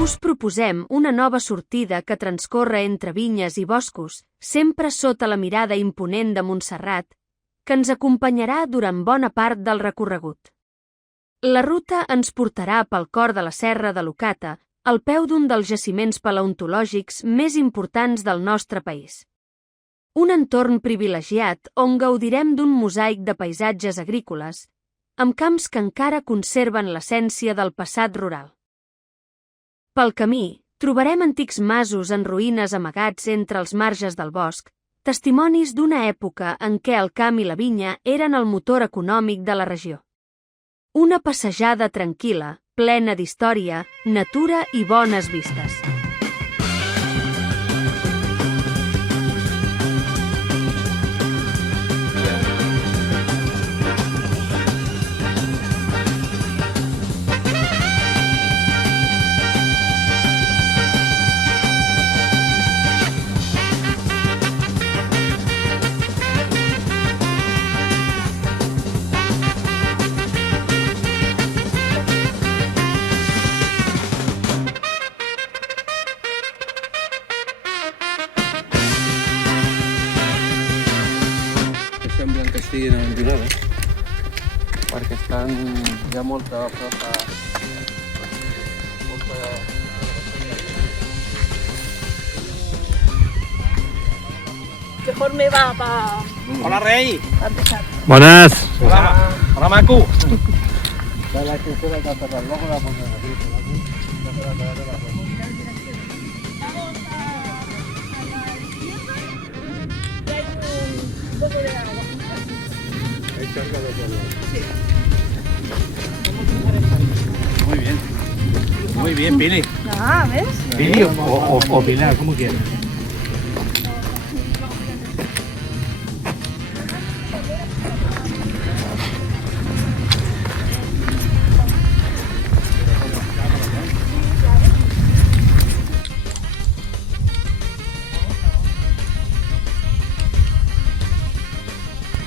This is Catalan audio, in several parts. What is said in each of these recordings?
Us proposem una nova sortida que transcorre entre vinyes i boscos, sempre sota la mirada imponent de Montserrat, que ens acompanyarà durant bona part del recorregut. La ruta ens portarà pel cor de la Serra de l'Ocata, al peu d'un dels jaciments paleontològics més importants del nostre país. Un entorn privilegiat on gaudirem d'un mosaic de paisatges agrícoles, amb camps que encara conserven l'essència del passat rural. Pel camí, trobarem antics masos en ruïnes amagats entre els marges del bosc, testimonis d'una època en què el camp i la vinya eren el motor econòmic de la regió. Una passejada tranquil·la, plena d'història, natura i bones vistes. Semblen que estiguin abandonades perquè estan ja molta prop Mejor me va para Hola, Rey. empezar. Buenas. Hola, Macu. la estructura que ha cerrado, luego la pondrán aquí. Un poco de agua. Muy bien, Pili. Ah, ¿ves? Pili o Pilar, como quieras.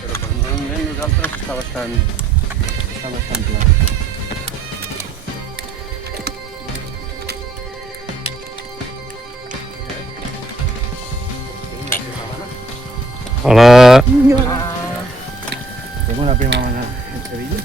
Però personalment nosaltres està bastant clar. Hola. Tengo una prima hermana en Sevilla.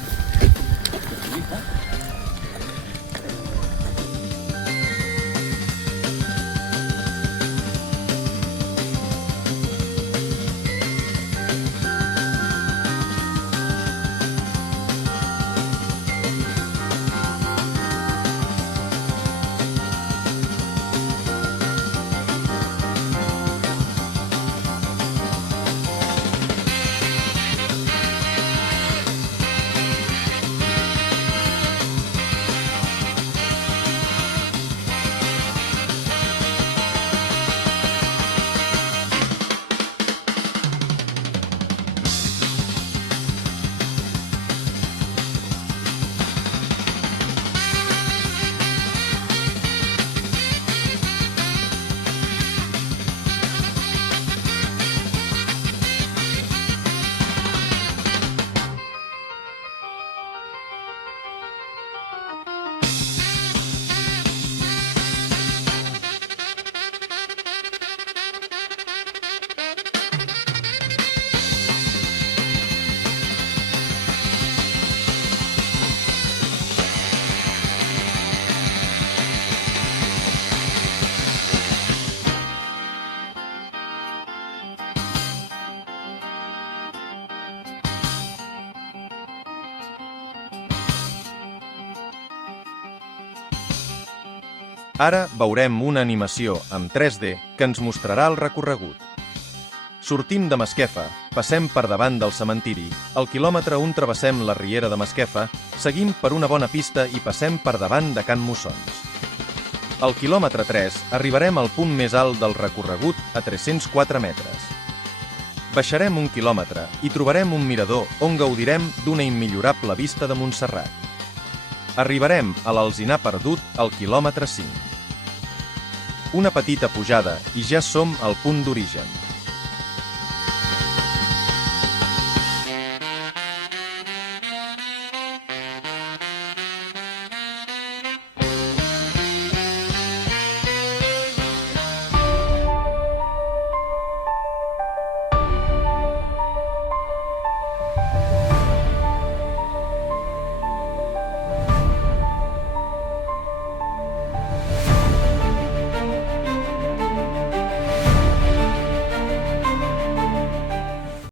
Ara veurem una animació amb 3D que ens mostrarà el recorregut. Sortim de Masquefa, passem per davant del cementiri, al quilòmetre 1 travessem la riera de Masquefa, seguim per una bona pista i passem per davant de Can Mussons. Al quilòmetre 3 arribarem al punt més alt del recorregut a 304 metres. Baixarem 1 quilòmetre i trobarem un mirador on gaudirem d'una immillorable vista de Montserrat. Arribarem a l'Alzinar Perdut al quilòmetre 5. Una petita pujada i ja som al punt d'origen.